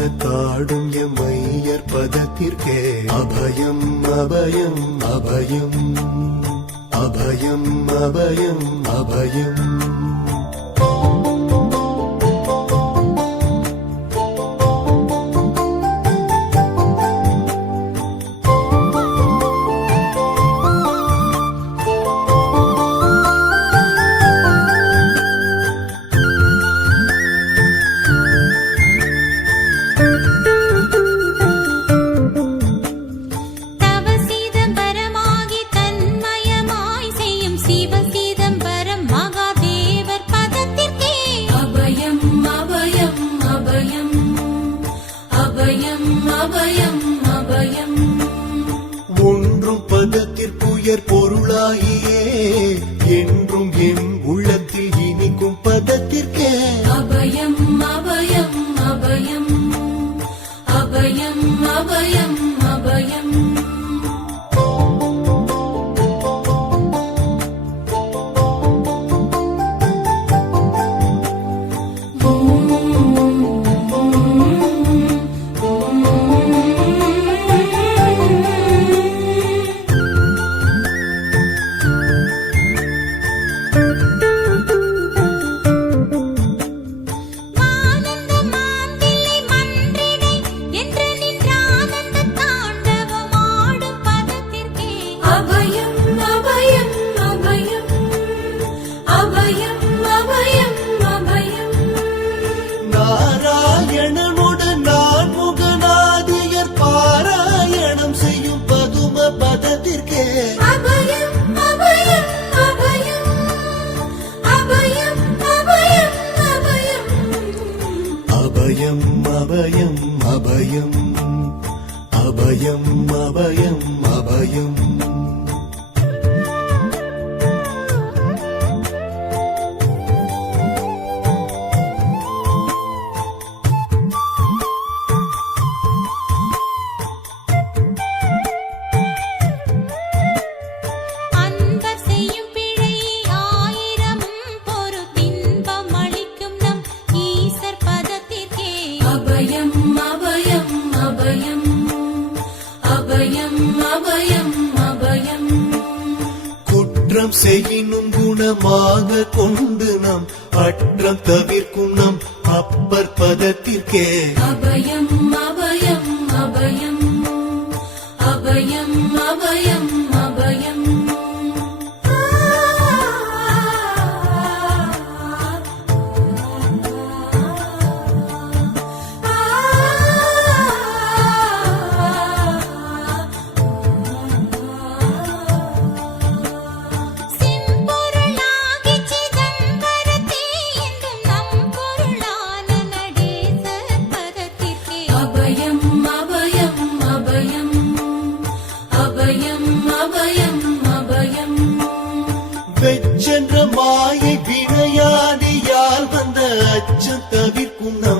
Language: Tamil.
அம்பலத்தாடும் எம்மையர் பதத்திற்கே. அபயம் அபயம் அபயம். அபயம் அபயம் அபயம். பதத்திற்குயர் பொருளாகியே என்றும் என் உள்ளத்தில் இனிக்கும் பதத்திற்கே அபயம் அபயம் அபயம். அபயம் அபயம் அபயம். அபயம் அபயம் அபயம். குற்றம் செய்யினும் குணமாக கொண்டு நம் அற்றம் தவிர்க்கும் நம் அப்பர் பதத்திற்கே. அபயம் அபயம் அபயம் அபயம். அபயம் அபயம் வெச்சென்ற மாயை வினையாடியால் வந்த அச்சம் தவிர்க்கும் நம்